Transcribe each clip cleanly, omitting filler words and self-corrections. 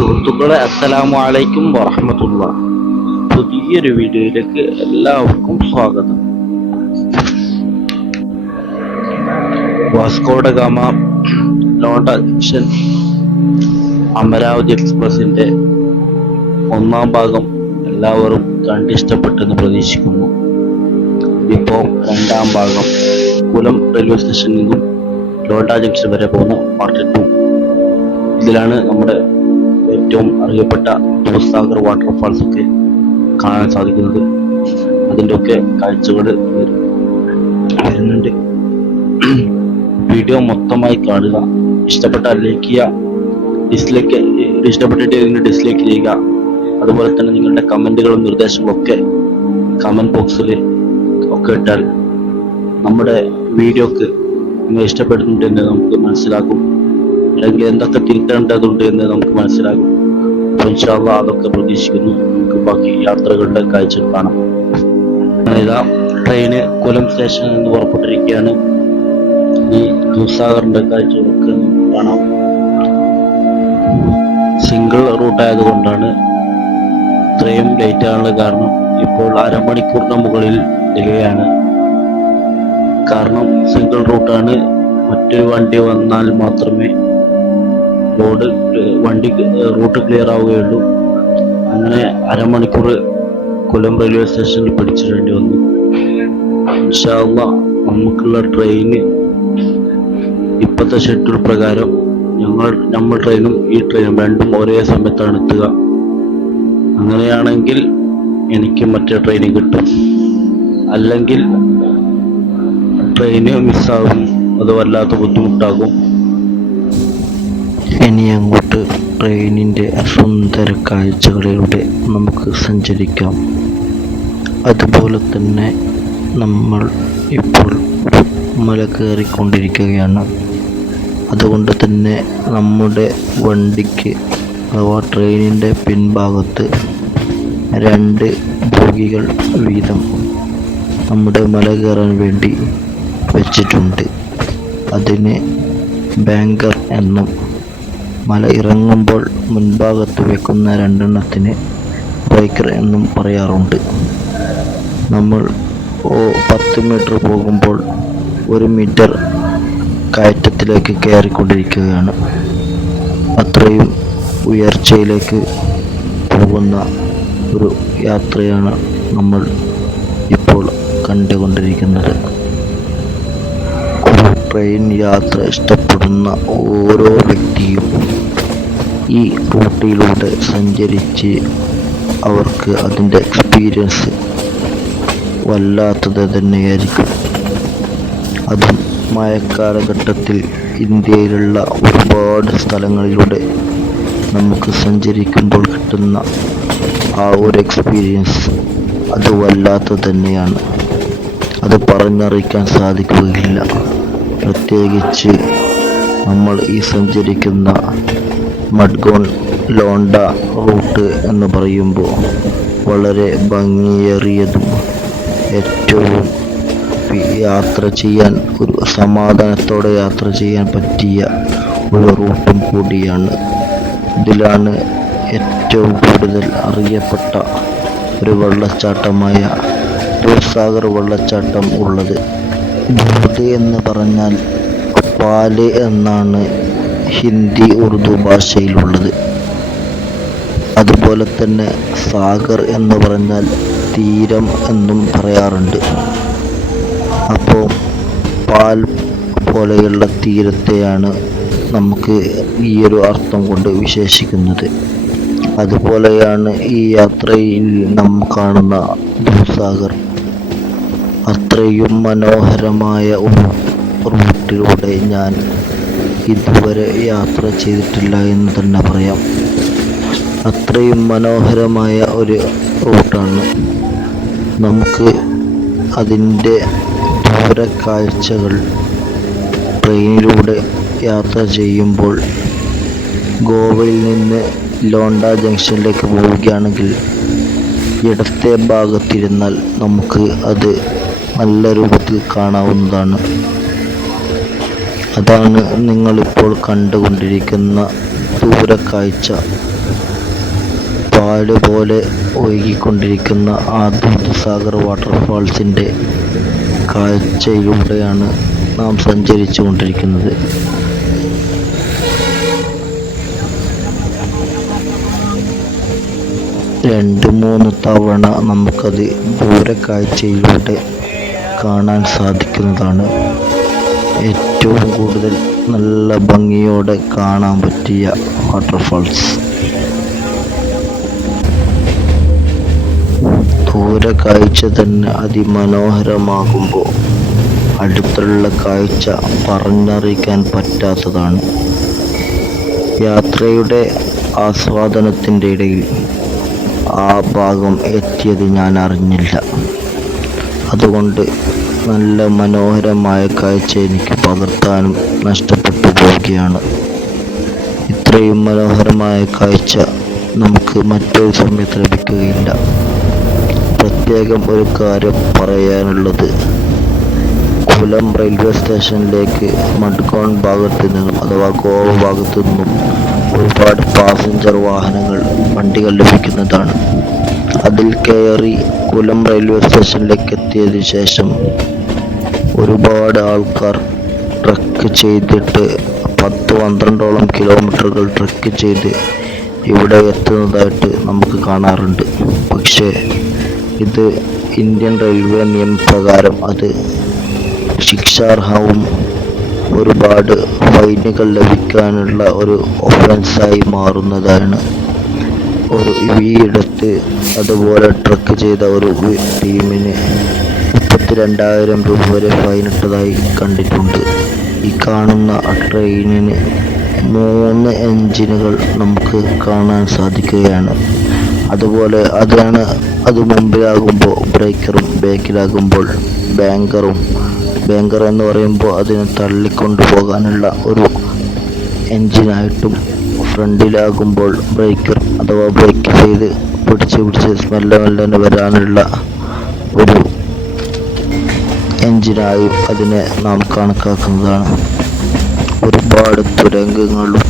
സുഹൃത്തുക്കളെ, അസ്സലാമു അലൈക്കും വറഹ്മത്തുള്ളാഹി. പുതിയൊരു വീഡിയോയിലേക്ക് എല്ലാവർക്കും സ്വാഗതം. വാസ്കോഡ ഗാമ ലോണ്ട ജംഗ്ഷൻ അമരാവതി എക്സ്പ്രസിന്റെ ഒന്നാം ഭാഗം എല്ലാവരും കണ്ടിഷ്ടപ്പെട്ടെന്ന് പ്രതീക്ഷിക്കുന്നു. ഇപ്പോൾ രണ്ടാം ഭാഗം കുലം റെയിൽവേ സ്റ്റേഷനിൽ നിന്നും ലോണ്ട ജംഗ്ഷൻ വരെ പോകുന്ന പാർട്ട് 2. ഇതിലാണ് നമ്മുടെ ഏറ്റവും അറിയപ്പെട്ട ദൂസാഗർ വാട്ടർഫാൾസ് ഒക്കെ കാണാൻ സാധിക്കുന്നത്. അതിൻ്റെ ഒക്കെ കാഴ്ചകൾ വരുന്നുണ്ട്. വീഡിയോ മൊത്തമായി കാണുക. ഇഷ്ടപ്പെട്ടാൽ ലൈക്ക് ചെയ്യുക, ഇഷ്ടപ്പെട്ടിട്ട് ഡിസ്ലൈക്ക് ചെയ്യുക. അതുപോലെ തന്നെ നിങ്ങളുടെ കമൻറ്റുകളും നിർദ്ദേശങ്ങളും ഒക്കെ കമൻറ്റ് ബോക്സിൽ ഒക്കെ ഇട്ടാൽ നമ്മുടെ വീഡിയോക്ക് നിങ്ങൾ ഇഷ്ടപ്പെടുന്നുണ്ട് എന്ന് നമുക്ക് മനസ്സിലാക്കും, അല്ലെങ്കിൽ എന്തൊക്കെ തിരുത്തേണ്ടതുണ്ട് എന്ന് നമുക്ക് മനസ്സിലാകും. അപ്പോൾ ഇൻഷാ അല്ലാഹ് അതൊക്കെ പ്രതീക്ഷിക്കുന്നു. നമുക്ക് ബാക്കി യാത്രകളുടെ കാഴ്ച കാണാം. ഇതാ ട്രെയിന് കൊല്ലം സ്റ്റേഷനിൽ നിന്ന് പുറപ്പെട്ടിരിക്കുകയാണ്. ഈ ദൂസാഗറിന്റെ കാഴ്ചകളൊക്കെ കാണാം. സിംഗിൾ റൂട്ട് ആയതുകൊണ്ടാണ് ഇത്രയും ലേറ്റ് ആകാനുള്ള കാരണം. ഇപ്പോൾ അരമണിക്കൂറിന് മുകളിൽ ഡിലേയാണ്. കാരണം സിംഗിൾ റൂട്ടാണ്. മറ്റൊരു വണ്ടി വന്നാൽ മാത്രമേ റൂട്ട് ക്ലിയർ ആവുകയുള്ളൂ. അങ്ങനെ അരമണിക്കൂർ കൊല്ലം റെയിൽവേ സ്റ്റേഷനിൽ പിടിച്ചിടേണ്ടി വന്നു. ഇൻഷാ അല്ലാഹ് നമുക്കുള്ള ട്രെയിന് ഇപ്പോഴത്തെ ഷെഡ്യൂൾ പ്രകാരം നമ്മൾ ട്രെയിനും ഈ ട്രെയിനും രണ്ടും ഒരേ സമയത്താണ് എത്തുക. അങ്ങനെയാണെങ്കിൽ എനിക്ക് മറ്റേ ട്രെയിന് കിട്ടും, അല്ലെങ്കിൽ ട്രെയിന് മിസ്സാകും. അത് വല്ലാത്ത ബുദ്ധിമുട്ടാകും. ഇനി അങ്ങോട്ട് ട്രെയിനിൻ്റെ സുന്ദര കാഴ്ചകളിലൂടെ നമുക്ക് സഞ്ചരിക്കാം. അതുപോലെ തന്നെ നമ്മൾ ഇപ്പോൾ മല കയറിക്കൊണ്ടിരിക്കുകയാണ്. അതുകൊണ്ട് തന്നെ നമ്മുടെ വണ്ടിക്ക് അഥവാ ട്രെയിനിൻ്റെ പിൻഭാഗത്ത് 2 ബോഗികൾ വീതം നമ്മുടെ മല കയറാൻ വേണ്ടി വെച്ചിട്ടുണ്ട്. അതിന് ബാങ്കർ എന്നും മല ഇറങ്ങുമ്പോൾ മുൻഭാഗത്ത് വെക്കുന്ന 2 എണ്ണത്തിന് ബ്രേക്കർ എന്നും പറയാറുണ്ട്. നമ്മൾ 10 മീറ്റർ പോകുമ്പോൾ 1 മീറ്റർ കയറ്റത്തിലേക്ക് കയറിക്കൊണ്ടിരിക്കുകയാണ്. അത്രയും ഉയർച്ചയിലേക്ക് പോകുന്ന ഒരു യാത്രയാണ് നമ്മൾ ഇപ്പോൾ കണ്ടുകൊണ്ടിരിക്കുന്നത്. ഒരു ട്രെയിൻ യാത്ര ഇഷ്ടപ്പെടുന്ന ഓരോ വ്യക്തിയും ഈ റൂട്ടിലൂടെ സഞ്ചരിച്ച് അവർക്ക് അതിൻ്റെ എക്സ്പീരിയൻസ് വല്ലാത്തത് തന്നെയായിരിക്കും. അതും മഴക്കാലഘട്ടത്തിൽ ഇന്ത്യയിലുള്ള ഒരുപാട് സ്ഥലങ്ങളിലൂടെ നമുക്ക് സഞ്ചരിക്കുമ്പോൾ കിട്ടുന്ന ആ ഒരു എക്സ്പീരിയൻസ് അത് വല്ലാത്തത് തന്നെയാണ്. അത് പറഞ്ഞറിയിക്കാൻ സാധിക്കുകയില്ല. പ്രത്യേകിച്ച് നമ്മൾ ഈ സഞ്ചരിക്കുന്ന മഡ്ഗോൺ ലോണ്ട റൂട്ട് എന്ന് പറയുമ്പോൾ വളരെ ഭംഗിയേറിയതും ഏറ്റവും യാത്ര ചെയ്യാൻ ഒരു സമാധാനത്തോടെ യാത്ര ചെയ്യാൻ പറ്റിയ ഒരു റൂട്ടും കൂടിയാണ്. ഇതിലാണ് ഏറ്റവും കൂടുതൽ അറിയപ്പെട്ട ഒരു വെള്ളച്ചാട്ടമായ ദൂസാഗർ വെള്ളച്ചാട്ടം ഉള്ളത്. ദൂത് എന്ന് പറഞ്ഞാൽ പാല് എന്നാണ് ഹിന്ദി ഉറുദു ഭാഷയിലുള്ളത്. അതുപോലെ തന്നെ സാഗർ എന്ന് പറഞ്ഞാൽ തീരം എന്നും പറയാറുണ്ട്. അപ്പോൾ പാൽ പോലെയുള്ള തീരത്തെയാണ് നമുക്ക് ഈ ഒരു അർത്ഥം കൊണ്ട് വിശേഷിക്കുന്നത്. അതുപോലെയാണ് ഈ യാത്രയിൽ നാം കാണുന്ന ദൂസാഗർ. അത്രയും മനോഹരമായ ഒരു റൂട്ടിലൂടെ ഞാൻ ഇതുവരെ യാത്ര ചെയ്തിട്ടില്ല എന്ന് തന്നെ പറയാം. അത്രയും മനോഹരമായ ഒരു റൂട്ടാണ്. നമുക്ക് അതിൻ്റെ ദൂരക്കാഴ്ചകൾ ട്രെയിനിലൂടെ യാത്ര ചെയ്യുമ്പോൾ ഗോവയിൽ നിന്ന് ലോണ്ട ജംഗ്ഷനിലേക്ക് പോവുകയാണെങ്കിൽ ഇടത്തെ ഭാഗത്തിരുന്നാൽ നമുക്ക് അത് നല്ല രൂപത്തിൽ കാണാവുന്നതാണ്. അതാണ് നിങ്ങളിപ്പോൾ കണ്ടുകൊണ്ടിരിക്കുന്ന ദൂരക്കാഴ്ച. പാല് പോലെ ഒഴുകിക്കൊണ്ടിരിക്കുന്ന ആ ദൂധസാഗർ വാട്ടർഫാൾസിൻ്റെ കാഴ്ചയിലൂടെയാണ് നാം സഞ്ചരിച്ചു കൊണ്ടിരിക്കുന്നത്. രണ്ട് മൂന്ന് തവണ നമുക്കത് ദൂരക്കാഴ്ചയിലൂടെ കാണാൻ സാധിക്കുന്നതാണ്. ഏറ്റവും കൂടുതൽ നല്ല ഭംഗിയോടെ കാണാൻ പറ്റിയ വാട്ടർഫാൾസ്. ദൂരക്കാഴ്ച തന്നെ അതിമനോഹരമാകുമ്പോൾ അടുത്തുള്ള കാഴ്ച പറഞ്ഞറിയിക്കാൻ പറ്റാത്തതാണ്. യാത്രയുടെ ആസ്വാദനത്തിൻ്റെ ഇടയിൽ ആ ഭാഗം എത്തിയത് ഞാൻ അറിഞ്ഞില്ല. അതുകൊണ്ട് നല്ല മനോഹരമായ കാഴ്ച എനിക്ക് പകർത്താനും നഷ്ടപ്പെട്ടു പോവുകയാണ്. ഇത്രയും മനോഹരമായ കാഴ്ച നമുക്ക് മറ്റൊരു സമയത്ത് ലഭിക്കുകയില്ല. പ്രത്യേകം ഒരു കാര്യം പറയാനുള്ളത്, കൊല്ലം റെയിൽവേ സ്റ്റേഷനിലേക്ക് മഡ്ഗോൺ ഭാഗത്തു നിന്നും അഥവാ ഗോവ ഭാഗത്തു നിന്നും ഒരുപാട് പാസഞ്ചർ വണ്ടികൾ ലഭിക്കുന്നതാണ്. അതിൽ കയറി കൊല്ലം റെയിൽവേ സ്റ്റേഷനിലേക്ക് എത്തിയതിനു ശേഷം ഒരുപാട് ആൾക്കാർ ട്രക്ക് ചെയ്തിട്ട് 10-12ഓളം കിലോമീറ്ററുകൾ ട്രക്ക് ചെയ്ത് ഇവിടെ എത്തുന്നതായിട്ട് നമുക്ക് കാണാറുണ്ട്. പക്ഷേ ഇത് ഇന്ത്യൻ റെയിൽവേ നിയമപ്രകാരം അത് ശിക്ഷാർഹവും ഒരുപാട് ഫൈനുകൾ ലഭിക്കാനുള്ള ഒരു ഒഫൻസായി മാറുന്നതാണ്. ഈയിടത്ത് അതുപോലെ ട്രക്ക് ചെയ്ത ഒരു ടീമിന് 32,000 രൂപ വരെ ഫൈനിട്ടതായി കണ്ടിട്ടുണ്ട്. ഈ കാണുന്ന ട്രെയിനിന് 3 എഞ്ചിനുകൾ നമുക്ക് കാണാൻ സാധിക്കുകയാണ്. അതുപോലെ അത് മുമ്പിലാകുമ്പോൾ ബ്രേക്കറും ബാക്കിലാകുമ്പോൾ ബാങ്കറും. ബാങ്കർ എന്ന് പറയുമ്പോൾ അതിനെ തള്ളിക്കൊണ്ടു പോകാനുള്ള ഒരു എഞ്ചിനായിട്ടും, ഫ്രണ്ടിലാകുമ്പോൾ ബ്രേക്കർ അഥവാ ബ്രേക്ക് ചെയ്ത് പിടിച്ച് മെല്ലെ വരാനുള്ള ഒരു എഞ്ചിനായും അതിനെ നാം കണക്കാക്കുന്നതാണ്. ഒരുപാട് തുരങ്കങ്ങളും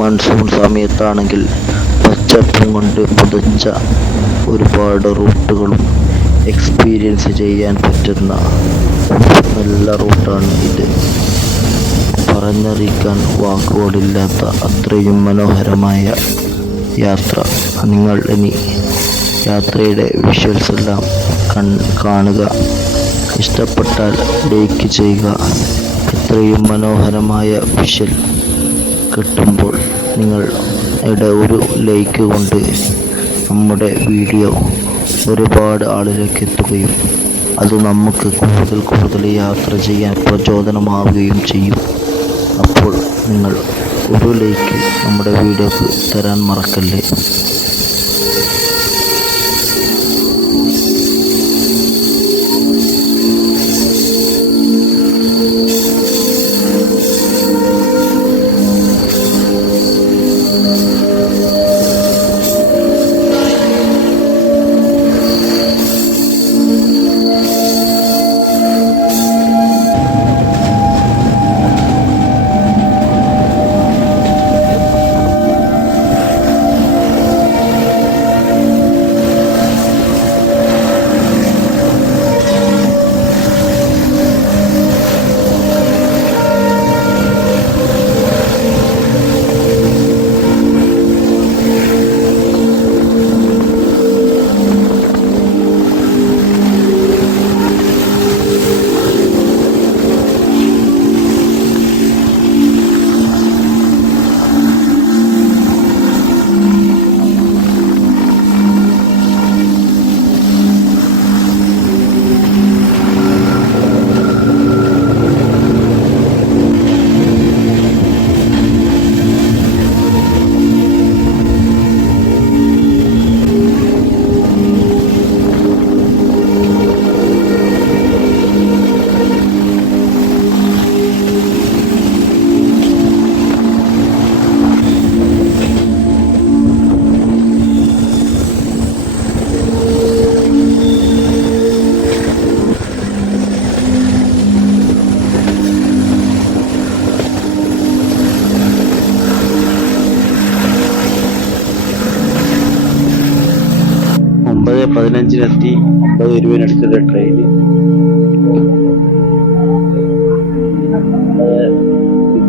മൺസൂൺ സമയത്താണെങ്കിൽ പച്ചപ്പും കൊണ്ട് പുതച്ച ഒരുപാട് റൂട്ടുകളും എക്സ്പീരിയൻസ് ചെയ്യാൻ പറ്റുന്ന നല്ല റൂട്ടാണ് ഇത്. പറഞ്ഞറിയിക്കാൻ വാക്കുകളില്ലാത്ത അത്രയും മനോഹരമായ യാത്ര. നിങ്ങൾ ഇനി യാത്രയുടെ വിഷ്വൽസ് എല്ലാം കാണുക. ഇഷ്ടപ്പെട്ടാൽ ലൈക്ക് ചെയ്യുക. ഇത്രയും മനോഹരമായ വിഷ്വൽ കിട്ടുമ്പോൾ നിങ്ങളുടെ ഒരു ലൈക്ക് കൊണ്ട് നമ്മുടെ വീഡിയോ ഒരുപാട് ആളിലേക്ക് എത്തുകയും അത് നമുക്ക് കൂടുതൽ യാത്ര ചെയ്യാൻ പ്രചോദനമാവുകയും ചെയ്യും. അപ്പോൾ നിങ്ങൾ ഒരു ലൈക്ക് നമ്മുടെ വീഡിയോക്ക് തരാൻ മറക്കല്ലേ. 15:15 എടുക്കുന്ന ട്രെയിൻ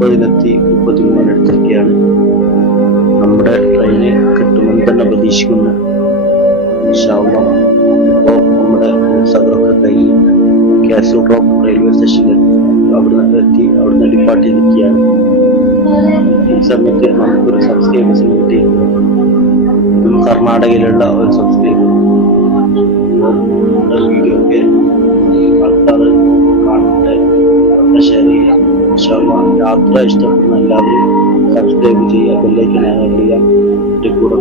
30:33 എടുത്തൊക്കെയാണ്. നമ്മുടെ ട്രെയിന് കിട്ടുമെന്ന് തന്നെ പ്രതീക്ഷിക്കുന്നു. ഇൻഷാ അല്ലാഹ്. ഇപ്പോൾ നമ്മുടെ സഫറൊക്കെ കഴിഞ്ഞ് കാസൽ റോക്ക് റെയിൽവേ സ്റ്റേഷനിൽ അവിടുന്ന് ഡിപ്പാർട്ട് ചെയ്തിരിക്കുകയാണ്. ഈ സമയത്ത് നമുക്കൊരു സബ്സ്ക്രൈബേഴ്സിന് കിട്ടിയിട്ടുണ്ട്. കർണാടകയിലുള്ള ഒരു സബ്സ്ക്രൈബർ. വീഡിയോ ഒക്കെ ആൾക്കാർ കാണട്ടെ, ഷെയർ ചെയ്യുക. ഇൻഷാ അല്ലാഹ്. യാത്ര ഇഷ്ടപ്പെടുന്ന എല്ലാവരും സബ്സ്ക്രൈബ് ചെയ്യുക, ബെല്ലൈക്കൺ എനേബിൾ ചെയ്യുക. കൂടെ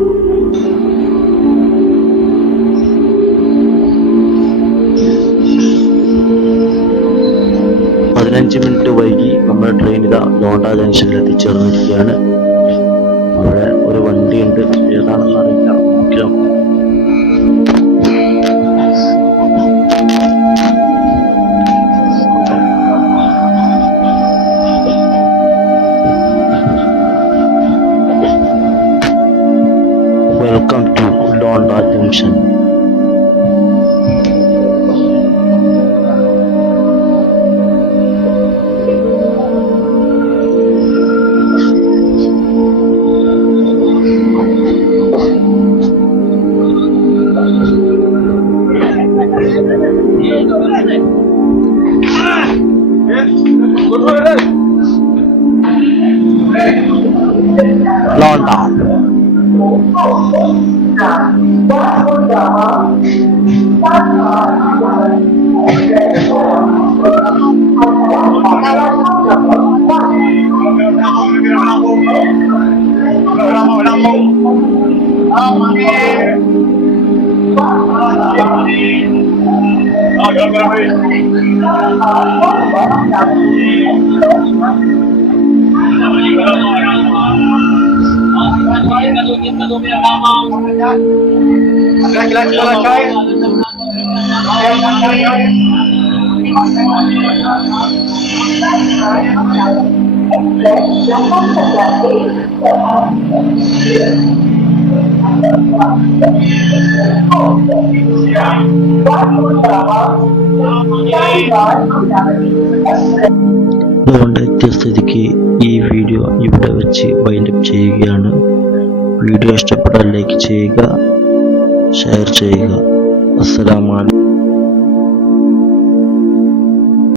15 മിനിറ്റ് വൈകി നമ്മുടെ ട്രെയിൻ ഇതാ ലോണ്ട ജംഗ്ഷനിൽ എത്തിച്ചേർന്നിരിക്കുകയാണ്. അവിടെ ഒരു വണ്ടിയുണ്ട്, ഏതാണെന്ന് അറിയില്ല. നോക്കാം. Welcome to Londa junction. Londa അതുകൊണ്ട് എത്തിയ സ്ഥിതിക്ക് ഈ വീഡിയോ ഇവിടെ വെച്ച് വൈൻഡപ്പ് ചെയ്യുകയാണ്. വീഡിയോ ഇഷ്ടപ്പെട്ടാൽ ലൈക്ക് ചെയ്യുക, ഷെയർ ചെയ്യുക. അസ്സലാമു അലൈക്കും.